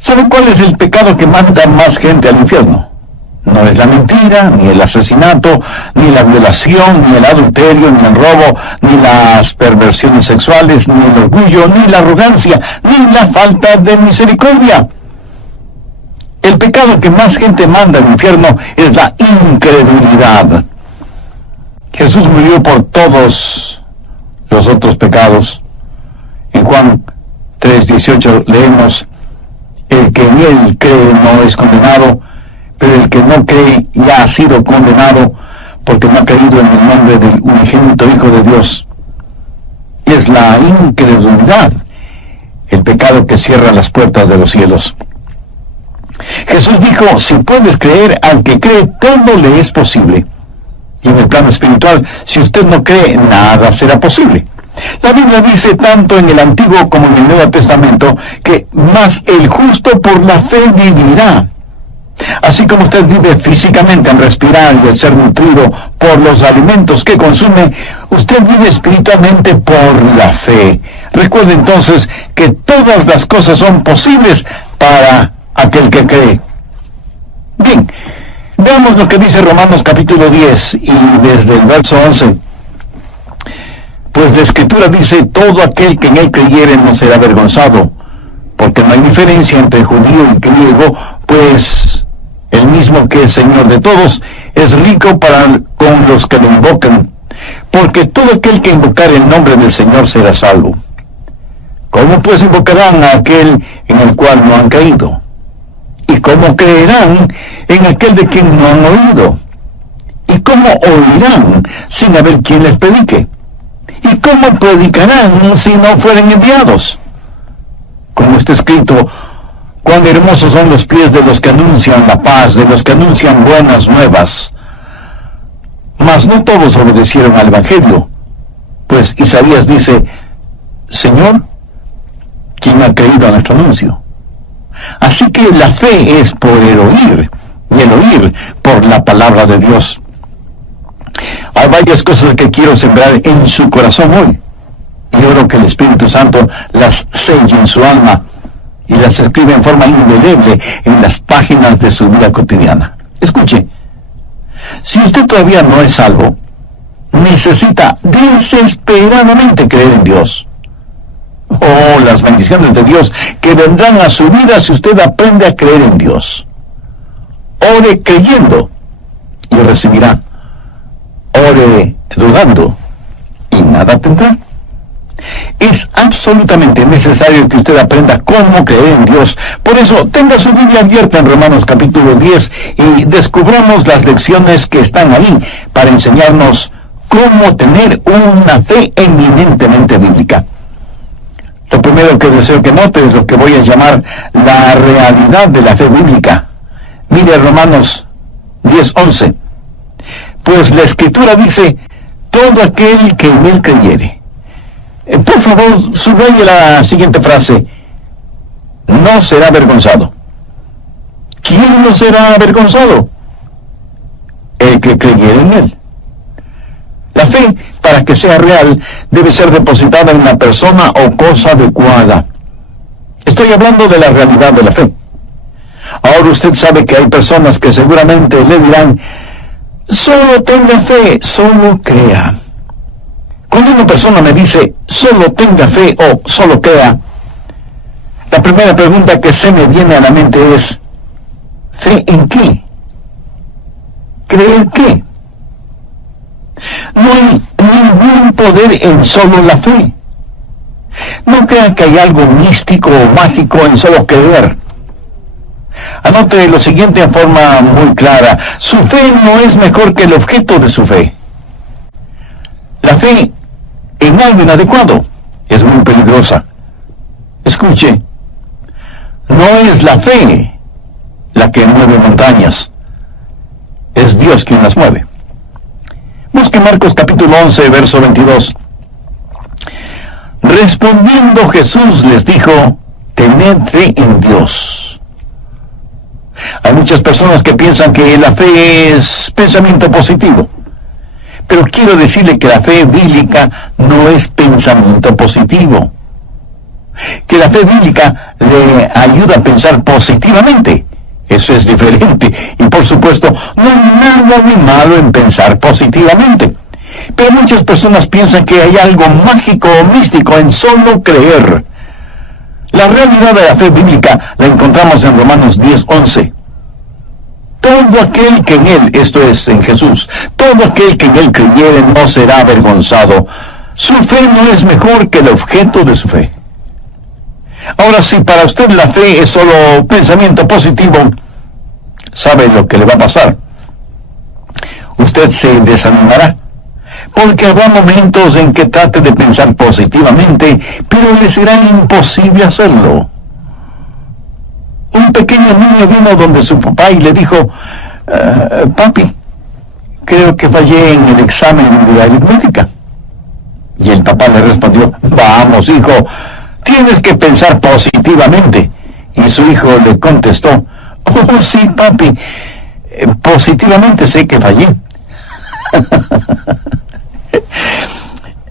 ¿Sabe cuál es el pecado que manda más gente al infierno? No es la mentira, ni el asesinato, ni la violación, ni el adulterio, ni el robo, ni las perversiones sexuales, ni el orgullo, ni la arrogancia, ni la falta de misericordia. El pecado que más gente manda al infierno es la incredulidad. Jesús murió por todos los otros pecados. En Juan 3:18 leemos: el que en él cree no es condenado, pero el que no cree ya ha sido condenado, porque no ha creído en el nombre del unigénito Hijo de Dios. Es la incredulidad el pecado que cierra las puertas de los cielos. Jesús dijo: si puedes creer, al que cree todo le es posible. Y en el plano espiritual, si usted no cree, nada será posible. La Biblia dice, tanto en el Antiguo como en el Nuevo Testamento, que más el justo por la fe vivirá. Así como usted vive físicamente en respirar y en ser nutrido por los alimentos que consume, usted vive espiritualmente por la fe. Recuerde entonces que todas las cosas son posibles para aquel que cree. Bien, veamos lo que dice Romanos capítulo 10 y desde el verso 11. Pues la Escritura dice: todo aquel que en él creyere no será avergonzado, porque no hay diferencia entre judío y griego, pues el mismo que es Señor de todos es rico con los que lo invocan, porque todo aquel que invocare el nombre del Señor será salvo. ¿Cómo pues invocarán a aquel en el cual no han creído? ¿Y cómo creerán en aquel de quien no han oído? ¿Y cómo oirán sin haber quien les predique? ¿Y cómo predicarán si no fueren enviados? Como está escrito: cuán hermosos son los pies de los que anuncian la paz, de los que anuncian buenas nuevas. Mas no todos obedecieron al Evangelio, pues Isaías dice: Señor, ¿quién ha creído a nuestro anuncio? Así que la fe es por el oír, y el oír por la palabra de Dios. Hay varias cosas que quiero sembrar en su corazón hoy, y oro que el Espíritu Santo las selle en su alma y las escribe en forma indeleble en las páginas de su vida cotidiana. Escuche, si usted todavía no es salvo, necesita desesperadamente creer en Dios. Oh, las bendiciones de Dios que vendrán a su vida si usted aprende a creer en Dios. Ore creyendo y recibirá. Ore dudando y nada tendrá. Es absolutamente necesario que usted aprenda cómo creer en Dios. Por eso, tenga su Biblia abierta en Romanos capítulo 10 y descubramos las lecciones que están ahí para enseñarnos cómo tener una fe eminentemente bíblica. Lo primero que deseo que note es lo que voy a llamar la realidad de la fe bíblica. Mire Romanos 10:11. Pues la Escritura dice: todo aquel que en él creyere. Por favor, subraye la siguiente frase: no será avergonzado. ¿Quién no será avergonzado? El que creyere en él. La fe, para que sea real, debe ser depositada en una persona o cosa adecuada. Estoy hablando de la realidad de la fe. Ahora usted sabe que hay personas que seguramente le dirán: solo tenga fe, solo crea. Cuando una persona me dice solo tenga fe o solo crea, la primera pregunta que se me viene a la mente es: ¿fe en qué? ¿Creer qué? No hay ningún poder en solo la fe. No crea que hay algo místico o mágico en solo creer. Anote lo siguiente en forma muy clara: su fe no es mejor que el objeto de su fe. La fe en algo inadecuado es muy peligrosa. Escuche, no es la fe la que mueve montañas, es Dios quien las mueve. Busque Marcos capítulo 11, verso 22. Respondiendo Jesús les dijo: tened fe en Dios. Hay muchas personas que piensan que la fe es pensamiento positivo, pero quiero decirle que la fe bíblica no es pensamiento positivo. que la fe bíblica le ayuda a pensar positivamente. Eso es diferente. Y por supuesto, no hay nada de malo en pensar positivamente. Pero muchas personas piensan que hay algo mágico o místico en solo creer. La realidad de la fe bíblica la encontramos en Romanos 10:11. Todo aquel que en Él, esto es, en Jesús, todo aquel que en Él creyere no será avergonzado. Su fe no es mejor que el objeto de su fe. Ahora, si para usted la fe es solo pensamiento positivo, ¿sabe lo que le va a pasar? Usted se desanimará, porque habrá momentos en que trate de pensar positivamente, pero le será imposible hacerlo. Un pequeño niño vino donde su papá y le dijo, papi, creo que fallé en el examen de aritmética. Y el papá le respondió, vamos, hijo, tienes que pensar positivamente. Y su hijo le contestó, oh sí, papi, positivamente sé que fallé.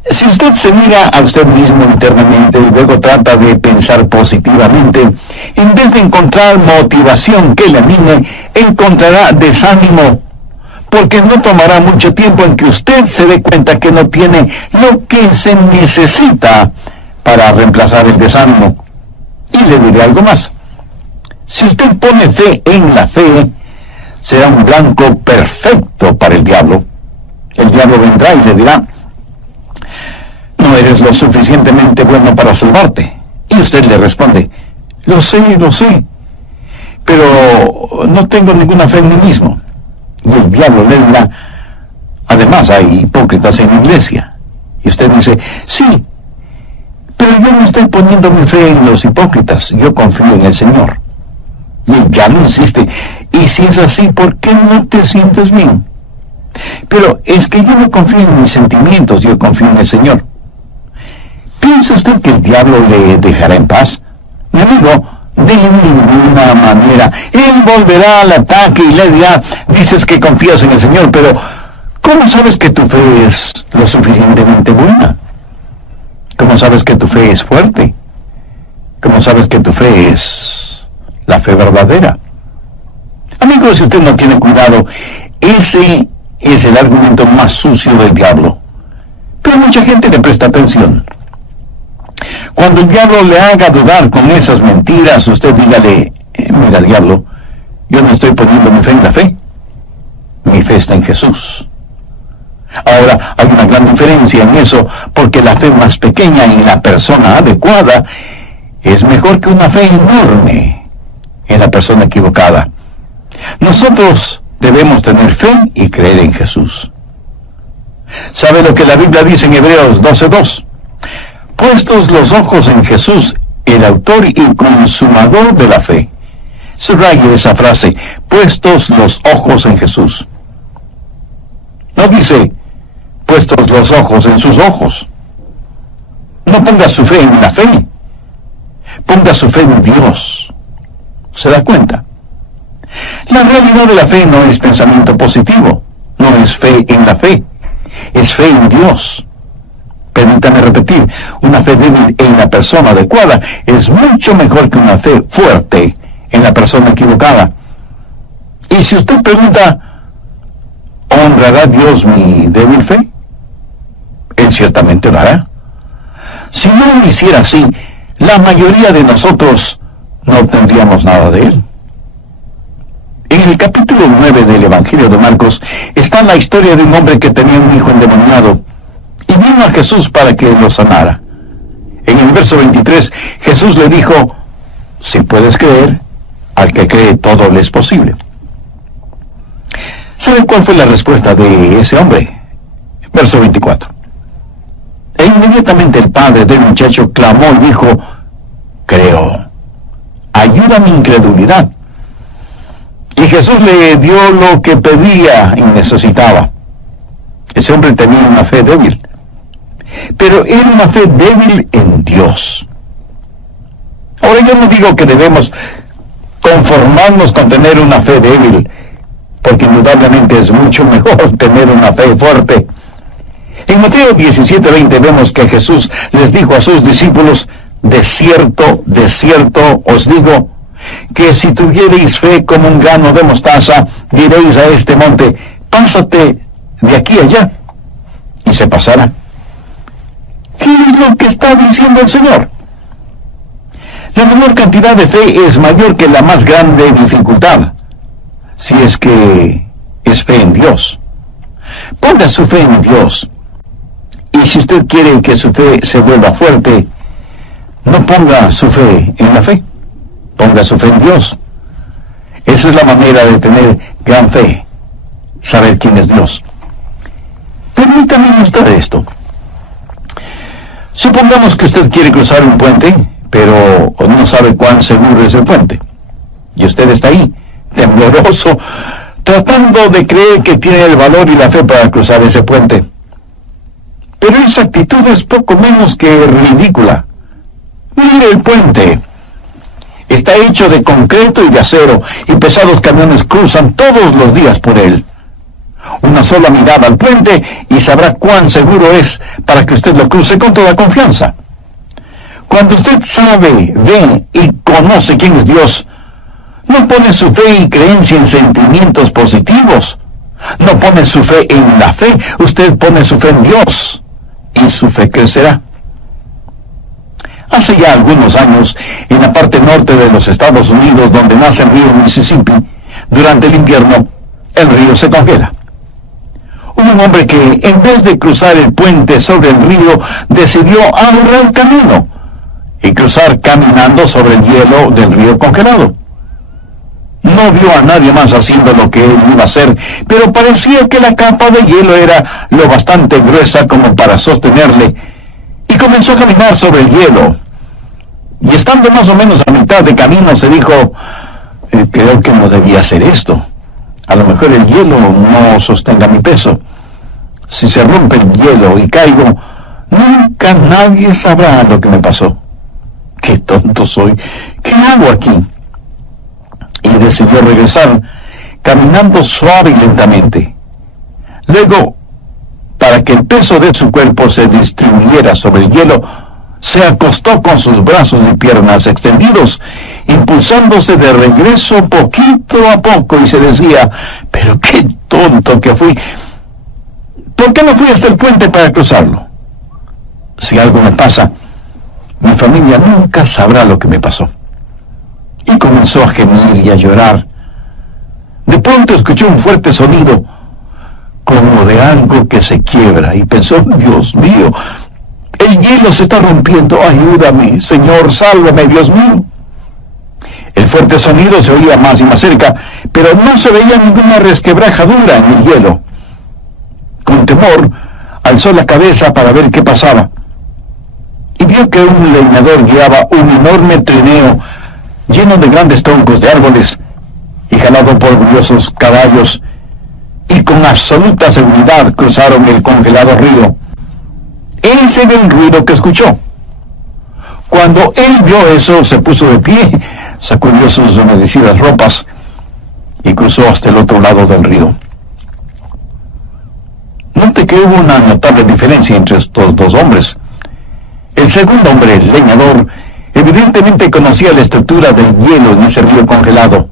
Si usted se mira a usted mismo internamente y luego trata de pensar positivamente, en vez de encontrar motivación que le anime, encontrará desánimo, porque no tomará mucho tiempo en que usted se dé cuenta que no tiene lo que se necesita para reemplazar el desánimo. Y le diré algo más. Si usted pone fe en la fe, será un blanco perfecto para el diablo. El diablo vendrá y le dirá, no eres lo suficientemente bueno para salvarte. Y usted le responde, lo sé, pero no tengo ninguna fe en mí mismo. Y el diablo le dirá, además hay hipócritas en la iglesia. Y usted dice, sí, pero yo no estoy poniendo mi fe en los hipócritas, yo confío en el Señor. Y el diablo insiste, y si es así, ¿por qué no te sientes bien? Pero es que yo no confío en mis sentimientos, yo confío en el Señor. ¿Piensa usted que el diablo le dejará en paz? Mi amigo, de ninguna manera. Él volverá al ataque y le dirá, dices que confías en el Señor, pero ¿cómo sabes que tu fe es lo suficientemente buena? ¿Cómo sabes que tu fe es fuerte? ¿Cómo sabes que tu fe es la fe verdadera? Amigos, si usted no tiene cuidado, ese es el argumento más sucio del diablo. Pero mucha gente le presta atención. Cuando el diablo le haga dudar con esas mentiras, usted dígale, mira, diablo, yo no estoy poniendo mi fe en la fe. Mi fe está en Jesús. Ahora, hay una gran diferencia en eso, porque la fe más pequeña en la persona adecuada es mejor que una fe enorme en la persona equivocada. Nosotros debemos tener fe y creer en Jesús. ¿Sabe lo que la Biblia dice en Hebreos 12:2? Puestos los ojos en Jesús, el autor y consumador de la fe. Subraye esa frase, puestos los ojos en Jesús. No dice, puestos los ojos en sus ojos. No ponga su fe en la fe. Ponga su fe en Dios. ¿Se da cuenta? La realidad de la fe no es pensamiento positivo. No es fe en la fe. Es fe en Dios. Permítame repetir, una fe débil en la persona adecuada es mucho mejor que una fe fuerte en la persona equivocada. Y si usted pregunta, ¿honrará Dios mi débil fe? Él ciertamente lo hará. Si no lo hiciera así, la mayoría de nosotros no obtendríamos nada de Él. En el capítulo 9 del Evangelio de Marcos está la historia de un hombre que tenía un hijo endemoniado y vino a Jesús para que lo sanara. En el verso 23, Jesús le dijo, si puedes creer, al que cree todo le es posible. ¿Sabe cuál fue la respuesta de ese hombre? Verso 24. E inmediatamente el padre del muchacho clamó y dijo, creo, ayuda mi incredulidad. Y Jesús le dio lo que pedía y necesitaba. Ese hombre tenía una fe débil, pero era una fe débil en Dios. Ahora yo no digo que debemos conformarnos con tener una fe débil, porque indudablemente es mucho mejor tener una fe fuerte. En Mateo 17:20 vemos que Jesús les dijo a sus discípulos, de cierto os digo, que si tuviereis fe como un grano de mostaza, diréis a este monte, pásate de aquí a allá, y se pasará. ¿Qué es lo que está diciendo el Señor? La menor cantidad de fe es mayor que la más grande dificultad, si es que es fe en Dios. Ponga su fe en Dios. Y si usted quiere que su fe se vuelva fuerte, no ponga su fe en la fe, ponga su fe en Dios. Esa es la manera de tener gran fe, saber quién es Dios. Permítame mostrar esto. Supongamos que usted quiere cruzar un puente, pero no sabe cuán seguro es el puente. Y usted está ahí, tembloroso, tratando de creer que tiene el valor y la fe para cruzar ese puente. Pero esa actitud es poco menos que ridícula. Mire el puente. Está hecho de concreto y de acero, y pesados camiones cruzan todos los días por él. Una sola mirada al puente y sabrá cuán seguro es para que usted lo cruce con toda confianza. Cuando usted sabe, ve y conoce quién es Dios, no pone su fe y creencia en sentimientos positivos. No pone su fe en la fe, usted pone su fe en Dios, y su fe crecerá. Hace ya algunos años, en la parte norte de los Estados Unidos, donde nace el río Mississippi, durante el invierno, el río se congela. Hubo un hombre que, en vez de cruzar el puente sobre el río, decidió ahorrar camino y cruzar caminando sobre el hielo del río congelado. No vio a nadie más haciendo lo que él iba a hacer, pero parecía que la capa de hielo era lo bastante gruesa como para sostenerle, y comenzó a caminar sobre el hielo. Y estando más o menos a mitad de camino, se dijo, creo que no debía hacer esto. A lo mejor el hielo no sostenga mi peso. Si se rompe el hielo y caigo, nunca nadie sabrá lo que me pasó. ¡Qué tonto soy! ¿Qué hago aquí? Y decidió regresar, caminando suave y lentamente. Luego, para que el peso de su cuerpo se distribuyera sobre el hielo, se acostó con sus brazos y piernas extendidos, impulsándose de regreso poquito a poco, y se decía, pero qué tonto que fui. ¿Por qué no fui hasta el puente para cruzarlo? Si algo me pasa, mi familia nunca sabrá lo que me pasó. Y comenzó a gemir y a llorar. De pronto escuchó un fuerte sonido, como de algo que se quiebra, y pensó, Dios mío, el hielo se está rompiendo, ayúdame, Señor, sálvame, Dios mío. El fuerte sonido se oía más y más cerca, pero no se veía ninguna resquebrajadura en el hielo. Con temor, alzó la cabeza para ver qué pasaba, y vio que un leñador guiaba un enorme trineo lleno de grandes troncos de árboles, y jalado por orgullosos caballos, y con absoluta seguridad cruzaron el congelado río. Ese era el ruido que escuchó. Cuando él vio eso, se puso de pie, sacudió sus humedecidas ropas y cruzó hasta el otro lado del río. Note que hubo una notable diferencia entre estos dos hombres. El segundo hombre, el leñador, evidentemente conocía la estructura del hielo en ese río congelado.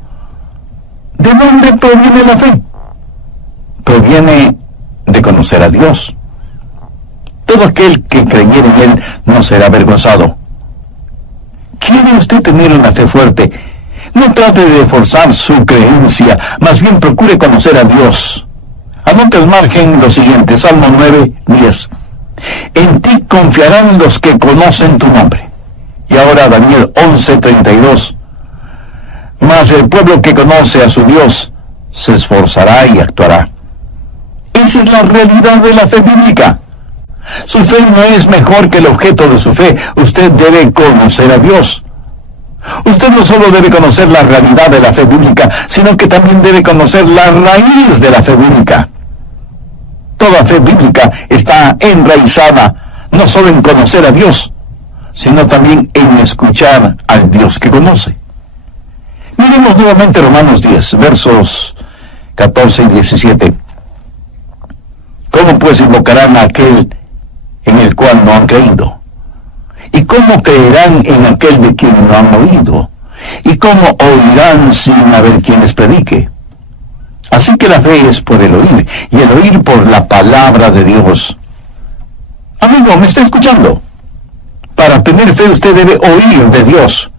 ¿De dónde proviene la fe? Proviene de conocer a Dios. Todo aquel que creyera en Él no será avergonzado. ¿Quiere usted tener una fe fuerte? No trate de forzar su creencia, más bien procure conocer a Dios. Anote al margen lo siguiente, Salmo 9:10. En ti confiarán los que conocen tu nombre. Y ahora Daniel 11:32. Mas el pueblo que conoce a su Dios se esforzará y actuará. Esa es la realidad de la fe bíblica. Su fe no es mejor que el objeto de su fe. Usted debe conocer a Dios. Usted no solo debe conocer la realidad de la fe bíblica, sino que también debe conocer la raíz de la fe bíblica. Toda fe bíblica está enraizada no solo en conocer a Dios, sino también en escuchar al Dios que conoce. Miremos nuevamente Romanos 10, versos 14 y 17. ¿Cómo pues invocarán a aquel en el cual no han creído? ¿Y cómo creerán en aquel de quien no han oído? ¿Y cómo oirán sin haber quien les predique? Así que la fe es por el oír, y el oír por la palabra de Dios. Amigo, ¿me está escuchando? Para tener fe usted debe oír de Dios.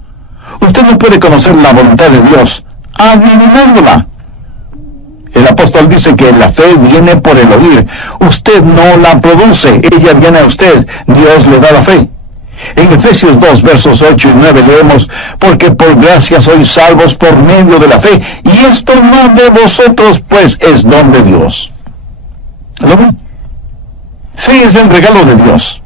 Usted no puede conocer la voluntad de Dios adivinándola. El apóstol dice que la fe viene por el oír. Usted no la produce, ella viene a usted. Dios le da la fe. En Efesios 2, versos 8 y 9 leemos: porque por gracia sois salvos por medio de la fe, y esto no de vosotros, pues es don de Dios. ¿Lo ven? Fe es el regalo de Dios.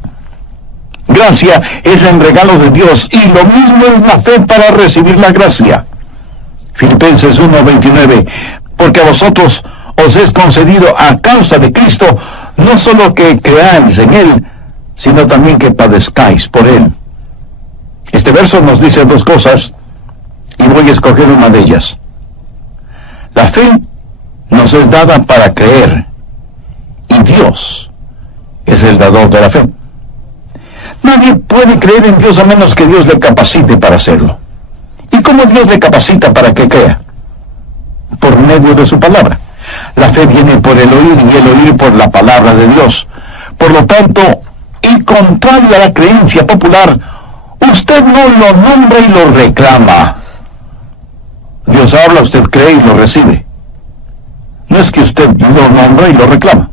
Gracia es el regalo de Dios, y lo mismo es la fe para recibir la gracia. Filipenses 1:29, porque a vosotros os es concedido a causa de Cristo, no solo que creáis en Él, sino también que padezcáis por Él. Este verso nos dice dos cosas, y voy a escoger una de ellas. La fe nos es dada para creer, y Dios es el dador de la fe. Nadie puede creer en Dios a menos que Dios le capacite para hacerlo. ¿Y cómo Dios le capacita para que crea? Por medio de su palabra. La fe viene por el oír, y el oír por la palabra de Dios. Por lo tanto, y contrario a la creencia popular, usted no lo nombra y lo reclama. Dios habla, usted cree y lo recibe. No es que usted lo nombra y lo reclama.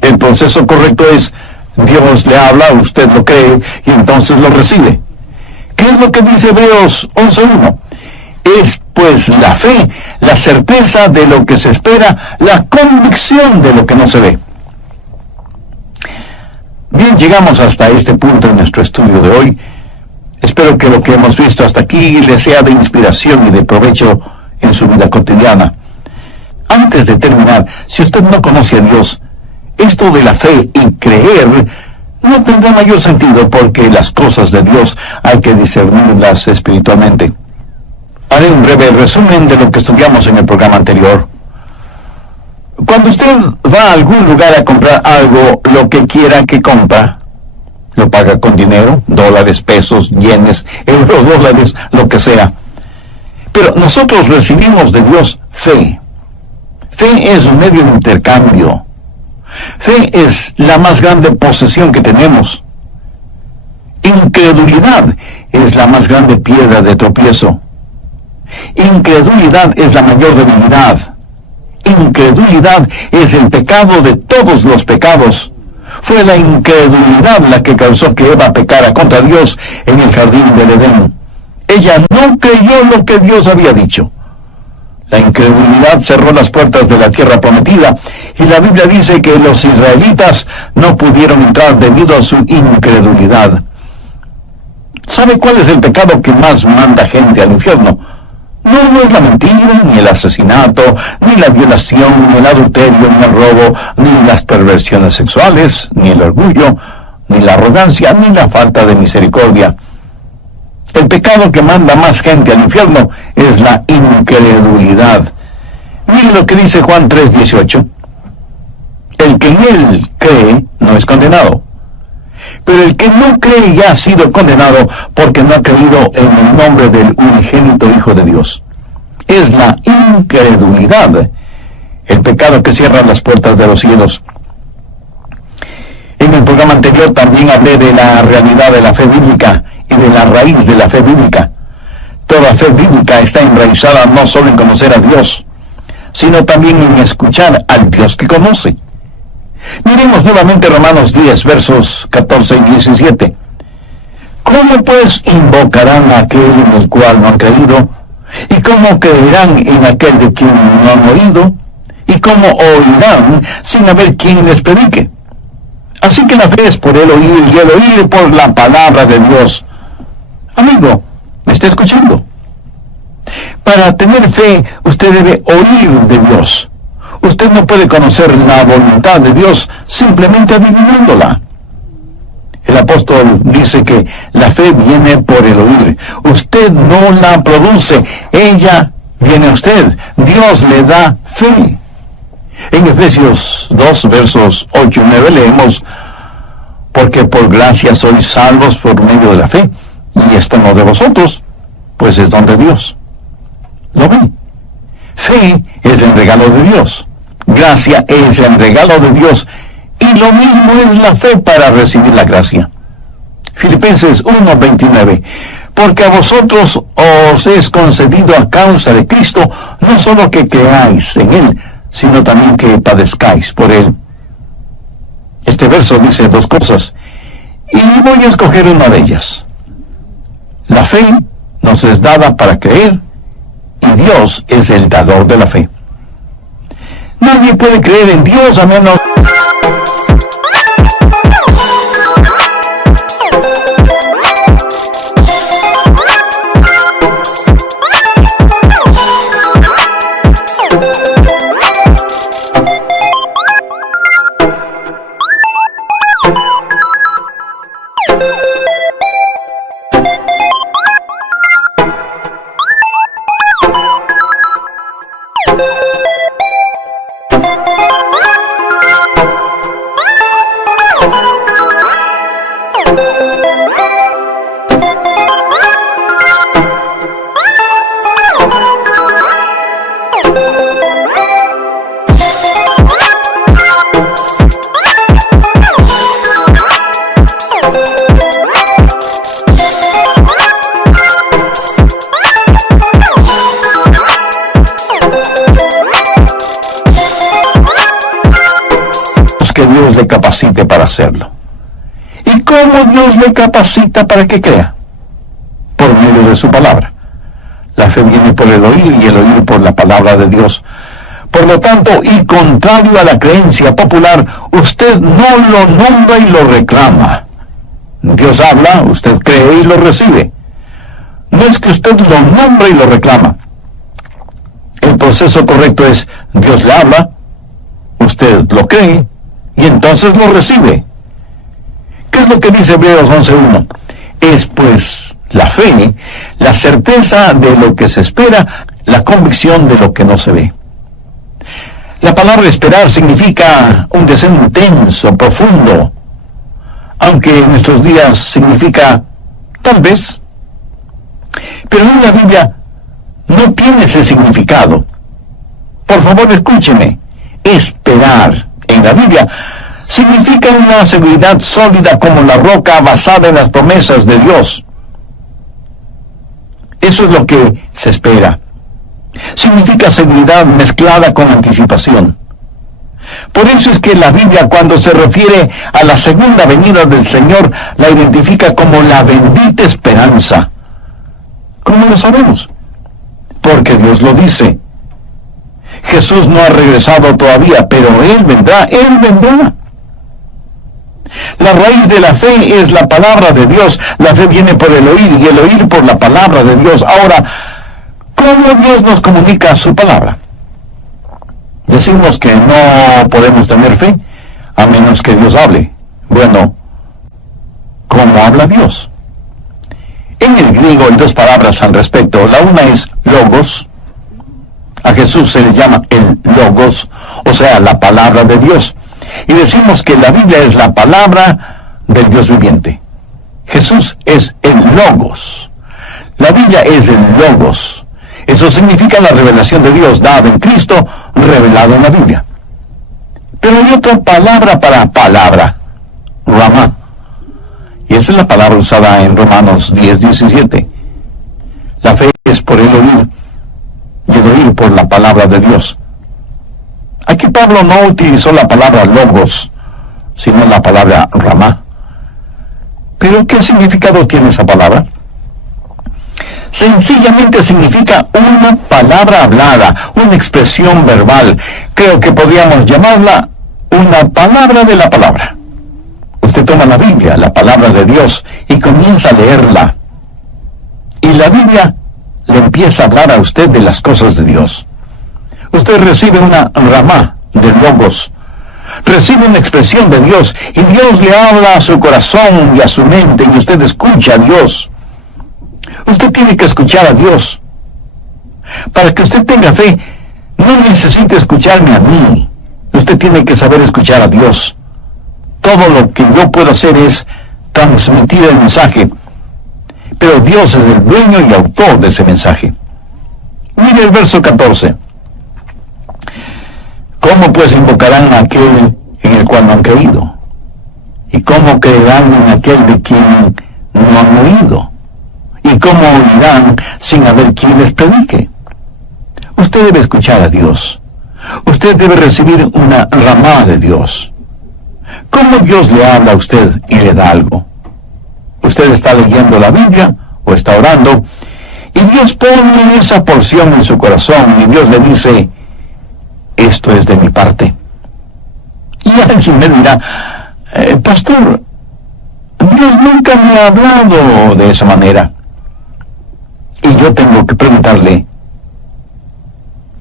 El proceso correcto es: Dios le habla, usted lo cree y entonces lo recibe. ¿Qué es lo que dice Hebreos 11:1? Es pues la fe, la certeza de lo que se espera, la convicción de lo que no se ve. Bien, llegamos hasta este punto en nuestro estudio de hoy. Espero que lo que hemos visto hasta aquí le sea de inspiración y de provecho en su vida cotidiana. Antes de terminar, si usted no conoce a Dios, esto de la fe y creer no tendrá mayor sentido, porque las cosas de Dios hay que discernirlas espiritualmente. Haré un breve resumen de lo que estudiamos en el programa anterior. Cuando usted va a algún lugar a comprar algo, lo que quiera que compra, lo paga con dinero, dólares, pesos, yenes, euros, dólares, lo que sea. Pero nosotros recibimos de Dios fe. Fe es un medio de intercambio. Fe es la más grande posesión que tenemos. Incredulidad es la más grande piedra de tropiezo. Incredulidad es la mayor debilidad. Incredulidad es el pecado de todos los pecados. Fue la incredulidad la que causó que Eva pecara contra Dios en el jardín del Edén. Ella no creyó lo que Dios había dicho. La incredulidad cerró las puertas de la tierra prometida, y la Biblia dice que los israelitas no pudieron entrar debido a su incredulidad. ¿Sabe cuál es el pecado que más manda gente al infierno? No es la mentira, ni el asesinato, ni la violación, ni el adulterio, ni el robo, ni las perversiones sexuales, ni el orgullo, ni la arrogancia, ni la falta de misericordia. El pecado que manda más gente al infierno es la incredulidad. Mire lo que dice Juan 3:18. El que en él cree no es condenado, pero el que no cree ya ha sido condenado, porque no ha creído en el nombre del unigénito Hijo de Dios. Es la incredulidad el pecado que cierra las puertas de los cielos. En el programa anterior también hablé de la realidad de la fe bíblica y de la raíz de la fe bíblica. Toda fe bíblica está enraizada no solo en conocer a Dios, sino también en escuchar al Dios que conoce. Miremos nuevamente Romanos 10, versos 14 y 17. ¿Cómo pues invocarán a aquel en el cual no han creído? ¿Y cómo creerán en aquel de quien no han oído? ¿Y cómo oirán sin haber quien les predique? Así que la fe es por el oír, y el oír por la palabra de Dios. Amigo, ¿me está escuchando? Para tener fe, usted debe oír de Dios. Usted no puede conocer la voluntad de Dios simplemente adivinándola. El apóstol dice que la fe viene por el oír. Usted no la produce, ella viene a usted. Dios le da fe. En Efesios 2, versos 8 y 9 leemos: porque por gracia sois salvos por medio de la fe, y esto no de vosotros, pues es don de Dios. ¿Lo ven? Fe es el regalo de Dios. Gracia es el regalo de Dios. Y lo mismo es la fe para recibir la gracia. Filipenses 1:29. Porque a vosotros os es concedido a causa de Cristo, no solo que creáis en Él, sino también que padezcáis por Él. Este verso dice dos cosas, y voy a escoger una de ellas. La fe nos es dada para creer, y Dios es el dador de la fe. Nadie puede creer en Dios a menos... que Dios le capacite para hacerlo. ¿Y cómo Dios le capacita para que crea? Por medio de su palabra. La fe viene por el oír y el oír por la palabra de Dios. Por lo tanto, y contrario a la creencia popular, usted no lo nombra y lo reclama. Dios habla, usted cree y lo recibe. No es que usted lo nombra y lo reclama. El proceso correcto es, Dios le habla, usted lo cree, y entonces lo recibe. ¿Qué es lo que dice Hebreos 11:1? Es pues la fe, la certeza de lo que se espera, la convicción de lo que no se ve. La palabra esperar significa un deseo intenso, profundo, aunque en nuestros días significa tal vez. Pero en la Biblia no tiene ese significado. Por favor, escúcheme. Esperar en la Biblia significa una seguridad sólida como la roca basada en las promesas de Dios. Eso es lo que se espera. Significa seguridad mezclada con anticipación. Por eso es que la Biblia, cuando se refiere a la segunda venida del Señor, la identifica como la bendita esperanza. ¿Cómo lo sabemos? Porque Dios lo dice. Jesús no ha regresado todavía, pero Él vendrá, Él vendrá. La raíz de la fe es la palabra de Dios. La fe viene por el oír y el oír por la palabra de Dios. Ahora, ¿cómo Dios nos comunica su palabra? Decimos que no podemos tener fe a menos que Dios hable. Bueno, ¿cómo habla Dios? En el griego hay dos palabras al respecto. La una es logos. A Jesús se le llama el logos, o sea, la palabra de Dios. Y decimos que la Biblia es la palabra del Dios viviente. Jesús es el logos. La Biblia es el logos. Eso significa la revelación de Dios dada en Cristo, revelado en la Biblia. Pero hay otra palabra para palabra, Ramá. Y esa es la palabra usada en Romanos 10:17. La fe es por el oír, y el oír por la palabra de Dios. Aquí Pablo no utilizó la palabra logos, sino la palabra ramá. ¿Pero qué significado tiene esa palabra? Sencillamente significa una palabra hablada, una expresión verbal. Creo que podríamos llamarla una palabra de la palabra. Usted toma la Biblia, la palabra de Dios, y comienza a leerla. Y la Biblia le empieza a hablar a usted de las cosas de Dios. Usted recibe una ramá de logos. Recibe una expresión de Dios, y Dios le habla a su corazón y a su mente, y usted escucha a Dios. Usted tiene que escuchar a Dios. Para que usted tenga fe, no necesita escucharme a mí. Usted tiene que saber escuchar a Dios. Todo lo que yo puedo hacer es transmitir el mensaje, pero Dios es el dueño y autor de ese mensaje. Mire el verso 14. ¿Cómo pues invocarán a aquel en el cual no han creído? ¿Y cómo creerán en aquel de quien no han oído? ¿Y cómo oirán sin haber quien les predique? Usted debe escuchar a Dios. Usted debe recibir una ramada de Dios. ¿Cómo Dios le habla a usted y le da algo? Usted está leyendo la Biblia o está orando y Dios pone esa porción en su corazón y Dios le dice, esto es de mi parte. Y alguien me dirá, pastor, Dios nunca me ha hablado de esa manera. Y yo tengo que preguntarle,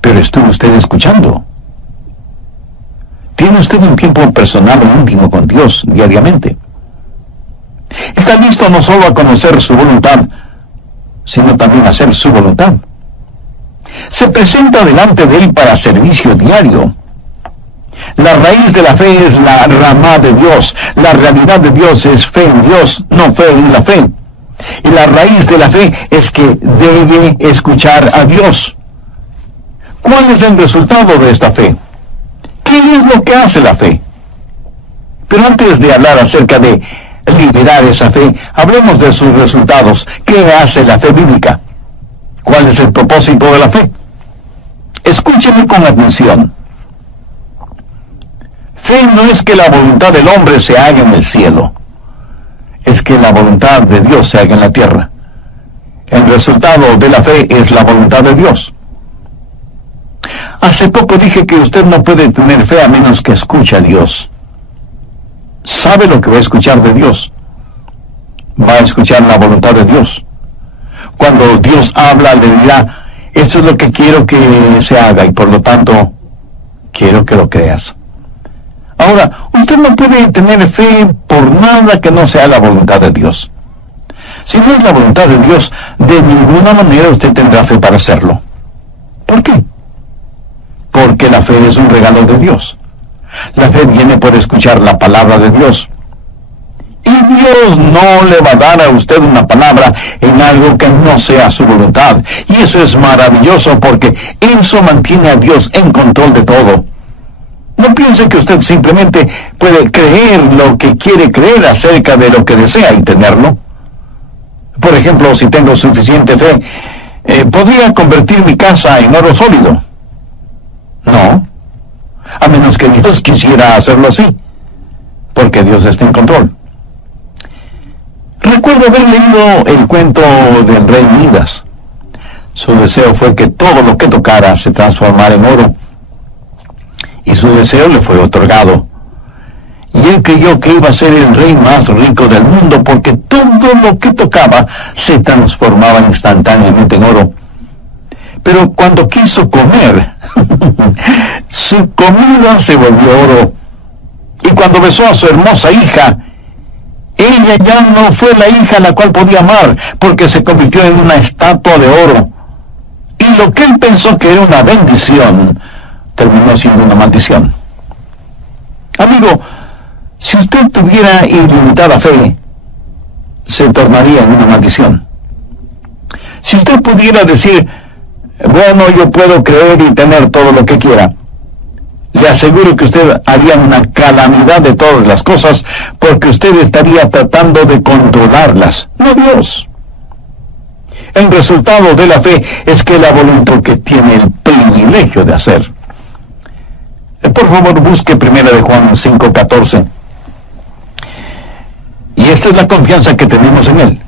¿pero estuvo usted escuchando? ¿Tiene usted un tiempo personal o íntimo con Dios diariamente? ¿Está listo no solo a conocer su voluntad, sino también a hacer su voluntad? Se presenta delante de Él para servicio diario. La raíz de la fe es la rama de Dios. La realidad de Dios es fe en Dios, no fe en la fe. Y la raíz de la fe es que debe escuchar a Dios. ¿Cuál es el resultado de esta fe? ¿Qué es lo que hace la fe? Pero antes de hablar acerca de liberar esa fe, hablemos de sus resultados. ¿Qué hace la fe bíblica? ¿Cuál es el propósito de la fe? Escúcheme con atención. Fe no es que la voluntad del hombre se haga en el cielo, es que la voluntad de Dios se haga en la tierra. El resultado de la fe es la voluntad de Dios. Hace poco dije que usted no puede tener fe a menos que escuche a Dios. ¿Sabe lo que va a escuchar de Dios? Va a escuchar la voluntad de Dios. Cuando Dios habla, le dirá, esto es lo que quiero que se haga y por lo tanto, quiero que lo creas. Ahora, usted no puede tener fe por nada que no sea la voluntad de Dios. Si no es la voluntad de Dios, de ninguna manera usted tendrá fe para hacerlo. ¿Por qué? Porque la fe es un regalo de Dios. La fe viene por escuchar la palabra de Dios. Y Dios no le va a dar a usted una palabra en algo que no sea su voluntad. Y eso es maravilloso porque eso mantiene a Dios en control de todo. No piense que usted simplemente puede creer lo que quiere creer acerca de lo que desea y tenerlo. Por ejemplo, si tengo suficiente fe, ¿podría convertir mi casa en oro sólido? No, a menos que Dios quisiera hacerlo así, porque Dios está en control. Recuerdo haber leído el cuento del rey Midas. Su deseo fue que todo lo que tocara se transformara en oro, y su deseo le fue otorgado. Y él creyó que iba a ser el rey más rico del mundo porque todo lo que tocaba se transformaba instantáneamente en oro. Pero cuando quiso comer, su comida se volvió oro. Y cuando besó a su hermosa hija, ella ya no fue la hija a la cual podía amar, porque se convirtió en una estatua de oro. Y lo que él pensó que era una bendición, terminó siendo una maldición. Amigo, si usted tuviera ilimitada fe, se tornaría en una maldición. Si usted pudiera decir, bueno, yo puedo creer y tener todo lo que quiera, le aseguro que usted haría una calamidad de todas las cosas, porque usted estaría tratando de controlarlas, no Dios. El resultado de la fe es que la voluntad que tiene el privilegio de hacer. Por favor, busque 1 de Juan 5:14. Y esta es la confianza que tenemos en Él,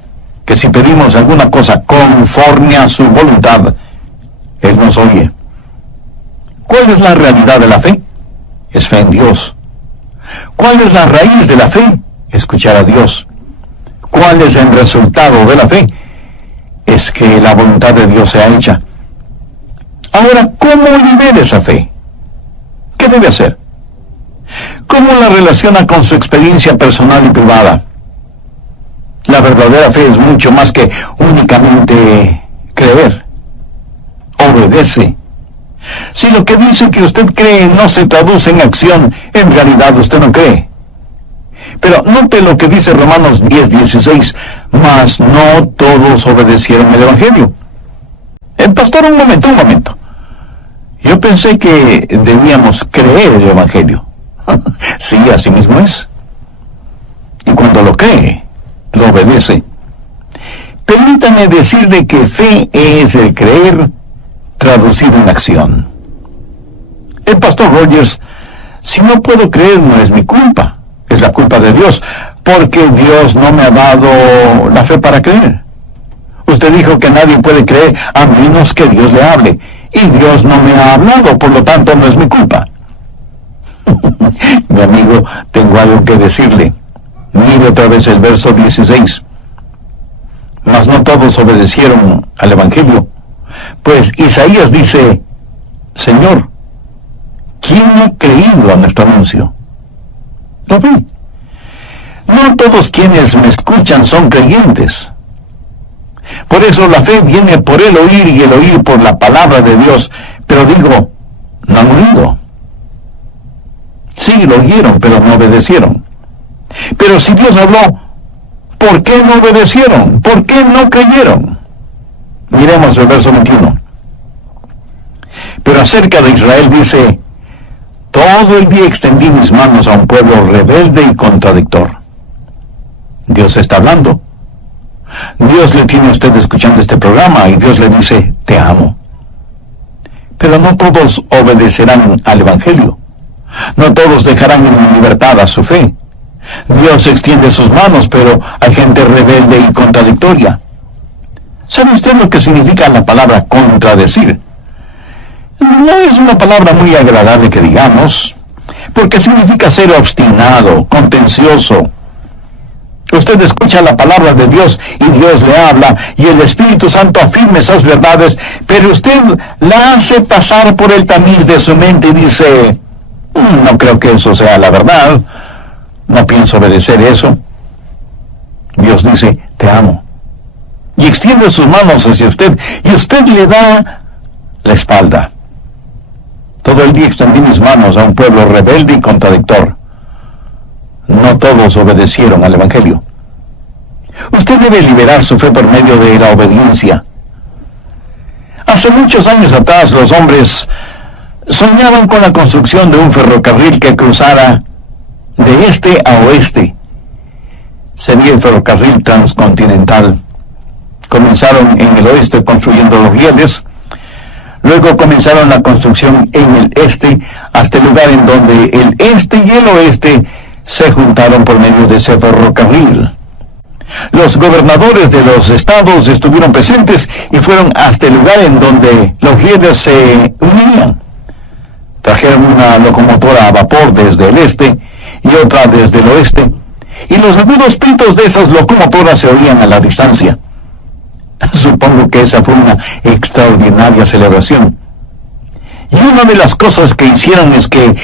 que si pedimos alguna cosa conforme a su voluntad, Él nos oye. ¿Cuál es la realidad de la fe? Es fe en Dios. ¿Cuál es la raíz de la fe? Escuchar a Dios. ¿Cuál es el resultado de la fe? Es que la voluntad de Dios sea hecha. Ahora, ¿cómo libera esa fe? ¿Qué debe hacer? ¿Cómo la relaciona con su experiencia personal y privada? La verdadera fe es mucho más que únicamente creer. Obedece. Si lo que dice que usted cree no se traduce en acción, en realidad usted no cree. Pero note lo que dice Romanos 10:16, mas no todos obedecieron el Evangelio. Pastor, un momento. Yo pensé que debíamos creer el Evangelio. Sí, así mismo es. Y cuando lo cree, lo obedece. Permítame decirle que fe es el creer traducido en acción. El pastor Rogers, si no puedo creer no es mi culpa, es la culpa de Dios, porque Dios no me ha dado la fe para creer. Usted dijo que nadie puede creer a menos que Dios le hable, y Dios no me ha hablado, por lo tanto no es mi culpa. Mi amigo, tengo algo que decirle. Mire otra vez el verso 16. Mas no todos obedecieron al Evangelio. Pues Isaías dice, Señor, ¿quién ha creído a nuestro anuncio? ¿Lo ve? No todos quienes me escuchan son creyentes. Por eso la fe viene por el oír y el oír por la palabra de Dios. Pero digo, no han oído. Sí, lo oyeron, pero no obedecieron. Pero si Dios habló, ¿por qué no obedecieron? ¿Por qué no creyeron? Miremos el verso 21. Pero acerca de Israel dice, todo el día extendí mis manos a un pueblo rebelde y contradictor. Dios está hablando. Dios le tiene a usted escuchando este programa y Dios le dice, te amo. Pero no todos obedecerán al Evangelio. No todos dejarán en libertad a su fe. Dios extiende sus manos, pero hay gente rebelde y contradictoria. ¿Sabe usted lo que significa la palabra contradecir? No es una palabra muy agradable que digamos, porque significa ser obstinado, contencioso. Usted escucha la palabra de Dios y Dios le habla y el Espíritu Santo afirma esas verdades, pero usted la hace pasar por el tamiz de su mente y dice, no creo que eso sea la verdad, no pienso obedecer eso. Dios dice, te amo. Y extiende sus manos hacia usted y usted le da la espalda. Todo el día extendí mis manos a un pueblo rebelde y contradictor. No todos obedecieron al Evangelio. Usted debe liberar su fe por medio de la obediencia. Hace muchos años atrás los hombres soñaban con la construcción de un ferrocarril que cruzara de este a oeste. Sería el ferrocarril transcontinental. Comenzaron en el oeste construyendo los rieles. Luego comenzaron la construcción en el este, hasta el lugar en donde el este y el oeste se juntaron por medio de ese ferrocarril. Los gobernadores de los estados estuvieron presentes y fueron hasta el lugar en donde los rieles se unían. Trajeron una locomotora a vapor desde el este y otra desde el oeste, y los agudos pitos de esas locomotoras se oían a la distancia. Supongo que esa fue una extraordinaria celebración. Y una de las cosas que hicieron es que,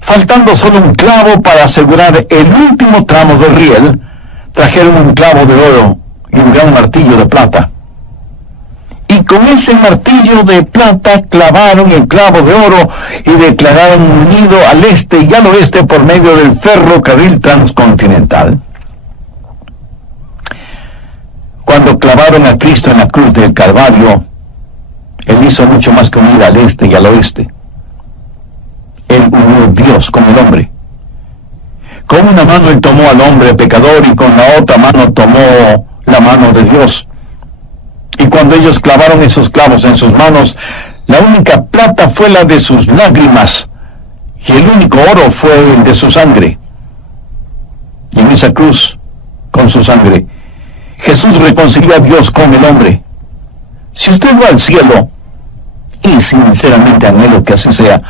faltando solo un clavo para asegurar el último tramo del riel, trajeron un clavo de oro y un gran martillo de plata. Y con ese martillo de plata clavaron el clavo de oro y declararon unido al este y al oeste por medio del ferrocarril transcontinental. Cuando clavaron a Cristo en la cruz del Calvario, Él hizo mucho más que unir al este y al oeste. Él unió Dios con el hombre. Con una mano Él tomó al hombre pecador y con la otra mano tomó la mano de Dios. Y cuando ellos clavaron esos clavos en sus manos, la única plata fue la de sus lágrimas y el único oro fue el de su sangre. Y en esa cruz, con su sangre, Jesús reconcilió a Dios con el hombre. Si usted va al cielo, y sinceramente anhelo que así sea,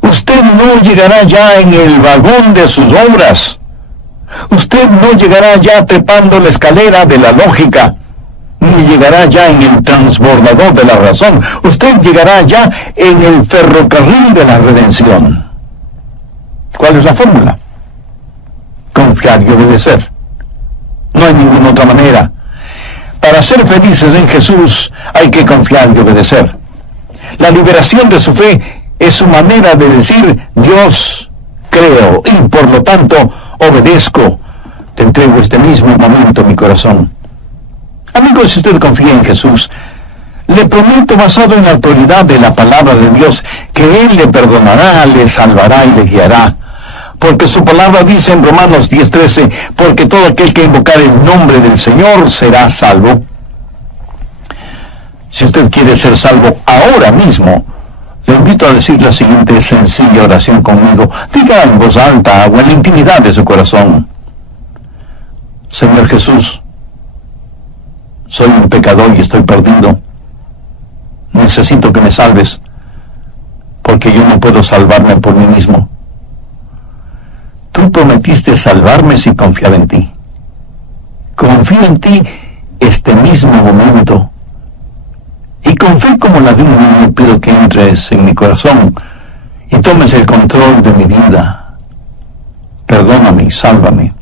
usted no llegará ya en el vagón de sus obras. Usted no llegará ya trepando la escalera de la lógica, ni llegará ya en el transbordador de la razón. Usted llegará ya en el ferrocarril de la redención. ¿Cuál es la fórmula? Confiar y obedecer. No hay ninguna otra manera. Para ser felices en Jesús hay que confiar y obedecer. La liberación de su fe es su manera de decir, Dios, creo, y por lo tanto obedezco, te entrego este mismo momento mi corazón. Amigo, si usted confía en Jesús, le prometo, basado en la autoridad de la palabra de Dios, que Él le perdonará, le salvará y le guiará. Porque su palabra dice en Romanos 10:13, porque todo aquel que invocar el nombre del Señor será salvo. Si usted quiere ser salvo ahora mismo, le invito a decir la siguiente sencilla oración conmigo. Diga en voz alta o en la intimidad de su corazón: Señor Jesús, soy un pecador y estoy perdido. Necesito que me salves, porque yo no puedo salvarme por mí mismo. Tú prometiste salvarme si confiaba en ti. Confío en ti este mismo momento. Y con fe como la de un niño pido que entres en mi corazón y tomes el control de mi vida. Perdóname y sálvame.